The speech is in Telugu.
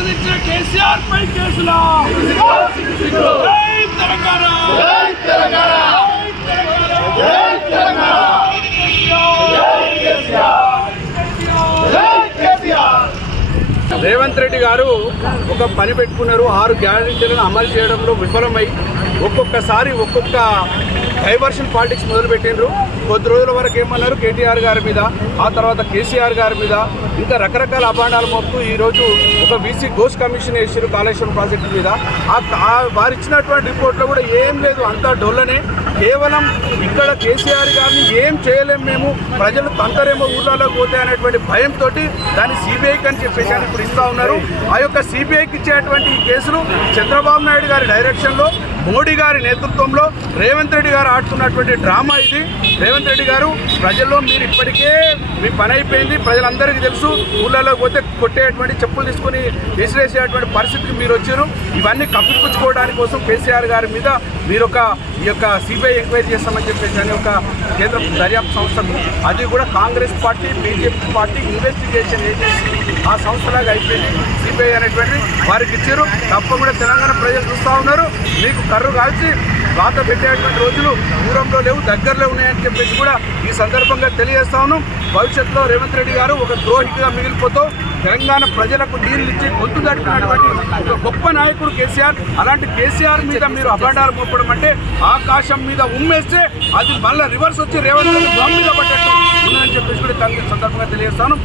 విధించిన కేసీఆర్ పై కేసులా జై తెలంగాణ జై తెలంగాణ జై తెలంగాణ రేవంత్ రెడ్డి గారు ఒక పని పెట్టుకున్నారు. 6 గ్యారెంటీలను అమలు చేయడంలో విఫలమై ఒక్కొక్కసారి ఒక్కొక్క డైవర్షన్ పాలిటిక్స్ మొదలుపెట్టిండ్రు. కొద్ది రోజుల వరకు ఏమన్నారు కేటీఆర్ గారి మీద, ఆ తర్వాత కేసీఆర్ గారి మీద, ఇంకా రకరకాల అభాండాలు మోపుతూ ఈరోజు ఒక బీసీ ఘోష్ కమిషన్ వేసారు కాళేశ్వరం ప్రాజెక్టు మీద. వారు ఇచ్చినటువంటి రిపోర్ట్లో కూడా ఏం లేదు, అంతా డొల్లనే. కేవలం ఇక్కడ కేసీఆర్ గారిని ఏం చేయలేము మేము, ప్రజలు తంతరేమో ఊర్లలోకి పోతే అనేటువంటి భయంతో దాన్ని సిబిఐకి అని చెప్పేసి అని ఇప్పుడు ఇస్తూ ఉన్నారు. ఆ యొక్క సిబిఐకి ఇచ్చేటువంటి ఈ కేసులు చంద్రబాబు నాయుడు గారి డైరెక్షన్లో, మోడీ గారి నేతృత్వంలో రేవంత్ రెడ్డి గారు ఆడుతున్నటువంటి డ్రామా ఇది. రేవంత్ రెడ్డి గారు, ప్రజల్లో మీరు ఇప్పటికే మీ పని అయిపోయింది, ప్రజలందరికీ తెలుసు. ఊళ్ళలోకి పోతే కొట్టేటువంటి చెప్పులు తీసుకొని విసిరేసేటువంటి పరిస్థితికి మీరు వచ్చారు. ఇవన్నీ కప్పిపుచ్చుకోవడానికి కోసం కేసీఆర్ గారి మీద మీరు ఈ యొక్క సిబిఐ ఎంక్వైరీ చేస్తామని చెప్పేసి అని ఒక కేంద్ర దర్యాప్తు సంస్థకు, అది కూడా Congress party BJP party investigation agency ఆ సంస్థలాగా అయిపోయింది సిబిఐ అనేటువంటి వారికి ఇచ్చారు. తప్పకుండా తెలంగాణ ప్రజలు చూస్తూ ఉన్నారు. మీకు కర్రు కాల్చి వాత పెట్టేటువంటి రోజులు దూరంలో లేవు, దగ్గరలో ఉన్నాయని చెప్పేసి కూడా ఈ సందర్భంగా తెలియజేస్తా ఉన్నాం. భవిష్యత్తులో రేవంత్ రెడ్డి గారు ఒక ద్రోహిగా మిగిలిపోతూ తెలంగాణ ప్రజలకు నీళ్ళు ఇచ్చి గొంతు దడిపినటువంటి ఒక గొప్ప నాయకుడు కేసీఆర్. అలాంటి కేసీఆర్ మీద మీరు అభాండాలు మోపడం అంటే ఆకాశం మీద ఉమ్మేస్తే అది మళ్ళీ రివర్స్ వచ్చి రేవంత్ రెడ్డి బాంబు మీద పడ్డట్టు ఉందని చెప్పేసి కూడా సందర్భంగా తెలియజేస్తాను.